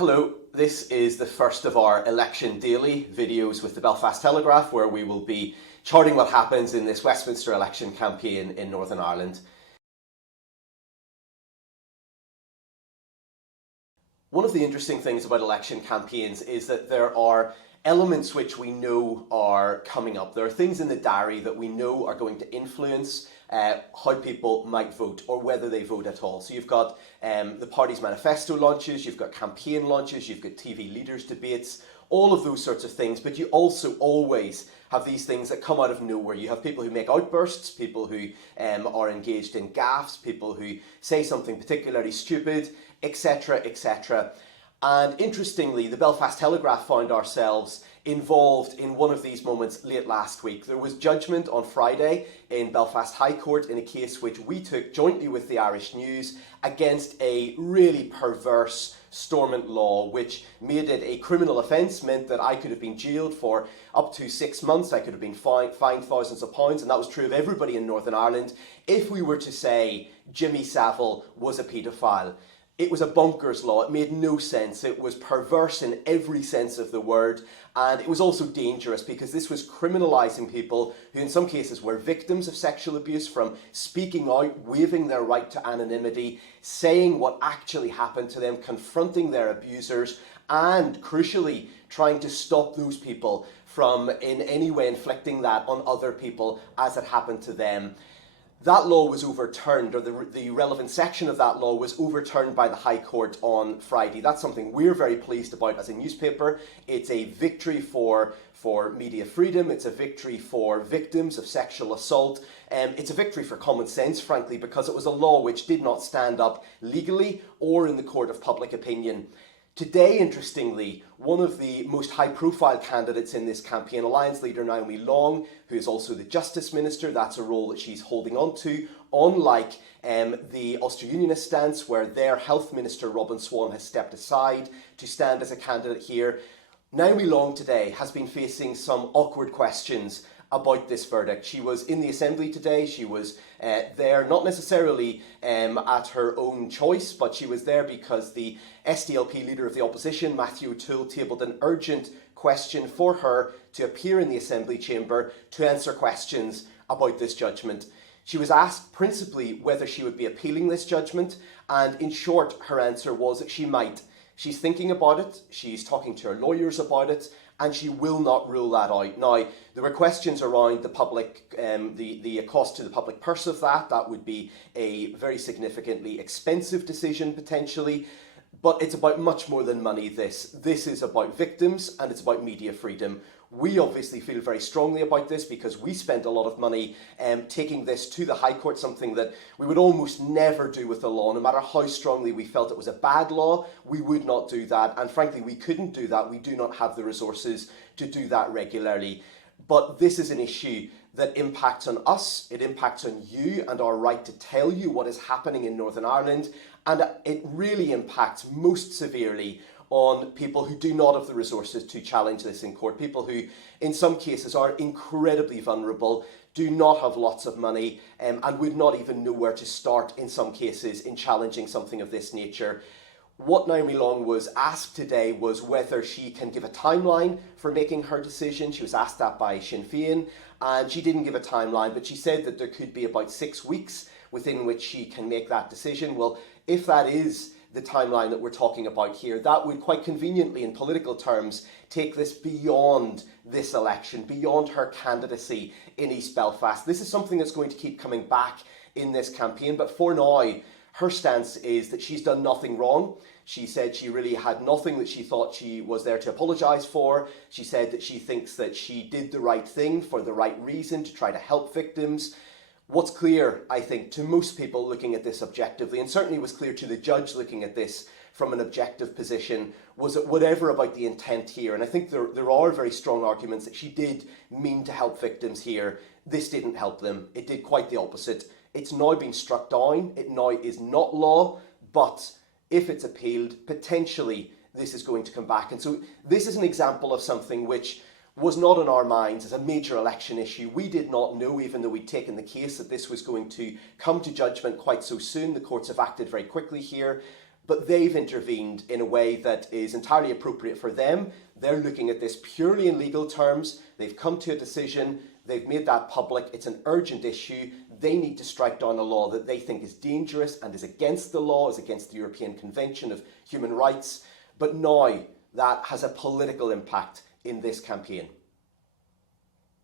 Hello, this is the first of our Election Daily videos with the Belfast Telegraph, where we will be charting what happens in this Westminster election campaign in Northern Ireland. One of the interesting things about election campaigns is that there are elements which we know are coming up. There are things in the diary that we know are going to influence how people might vote or whether they vote at all. So you've got the party's manifesto launches, you've got campaign launches, you've got TV leaders debates, all of those sorts of things. But you also always have these things that come out of nowhere. You have people who make outbursts, people who are engaged in gaffes, people who say something particularly stupid, etc., etc. And interestingly, the Belfast Telegraph found ourselves involved in one of these moments late last week. There was judgment on Friday in Belfast High Court in a case which we took jointly with the Irish News against a really perverse Stormont law, which made it a criminal offence, meant that I could have been jailed for up to 6 months, I could have been fined thousands of pounds, and that was true of everybody in Northern Ireland, if we were to say Jimmy Savile was a paedophile. It was a bonkers law. It made no sense. It was perverse in every sense of the word. And it was also dangerous because this was criminalising people who in some cases were victims of sexual abuse from speaking out, waiving their right to anonymity, saying what actually happened to them, confronting their abusers, and crucially, trying to stop those people from in any way inflicting that on other people as it happened to them. That law was overturned, or the relevant section of that law was overturned by the High Court on Friday. That's something we're very pleased about as a newspaper. It's a victory for media freedom. It's a victory for victims of sexual assault. It's a victory for common sense, frankly, because it was a law which did not stand up legally or in the court of public opinion. Today, interestingly, one of the most high-profile candidates in this campaign, Alliance leader Naomi Long, who is also the Justice Minister, that's a role that she's holding on to, unlike the Ulster Unionist stance, where their Health Minister, Robin Swan, has stepped aside to stand as a candidate here. Naomi Long today has been facing some awkward questions about this verdict. She was in the Assembly today. She was there not necessarily at her own choice, but she was there because the SDLP leader of the opposition, Matthew O'Toole, tabled an urgent question for her to appear in the Assembly chamber to answer questions about this judgment. She was asked principally whether she would be appealing this judgment, and in short, her answer was that she might. She's thinking about it, she's talking to her lawyers about it, and she will not rule that out. Now, there were questions around the public, the cost to the public purse of that. That would be a very significantly expensive decision, potentially. But it's about much more than money, this. This is about victims and it's about media freedom. We obviously feel very strongly about this because we spent a lot of money taking this to the High Court, something that we would almost never do with a law. No matter how strongly we felt it was a bad law, we would not do that. And frankly, we couldn't do that. We do not have the resources to do that regularly. But this is an issue that impacts on us, it impacts on you and our right to tell you what is happening in Northern Ireland, and it really impacts most severely on people who do not have the resources to challenge this in court, people who in some cases are incredibly vulnerable, do not have lots of money, and would not even know where to start in some cases in challenging something of this nature. What Naomi Long was asked today was whether she can give a timeline for making her decision. She was asked that by Sinn Féin, and she didn't give a timeline, but she said that there could be about 6 weeks within which she can make that decision. Well, if that is the timeline that we're talking about here, that would quite conveniently, in political terms, take this beyond this election, beyond her candidacy in East Belfast. This is something that's going to keep coming back in this campaign, but for now, her stance is that she's done nothing wrong. She said she really had nothing that she thought she was there to apologise for. She said that she thinks that she did the right thing for the right reason to try to help victims. What's clear, I think, to most people looking at this objectively, and certainly was clear to the judge looking at this from an objective position, was that whatever about the intent here, and I think there are very strong arguments that she did mean to help victims here, this didn't help them. It did quite the opposite. It's now been struck down. It now is not law, but if it's appealed, potentially this is going to come back. And so this is an example of something which was not on our minds as a major election issue. We did not know, even though we'd taken the case, that this was going to come to judgment quite so soon. The courts have acted very quickly here. but they've intervened in a way that is entirely appropriate for them. They're looking at this purely in legal terms. They've come to a decision. They've made that public. It's an urgent issue. They need to strike down a law that they think is dangerous and is against the law, is against the European Convention of Human Rights. But now that has a political impact in this campaign.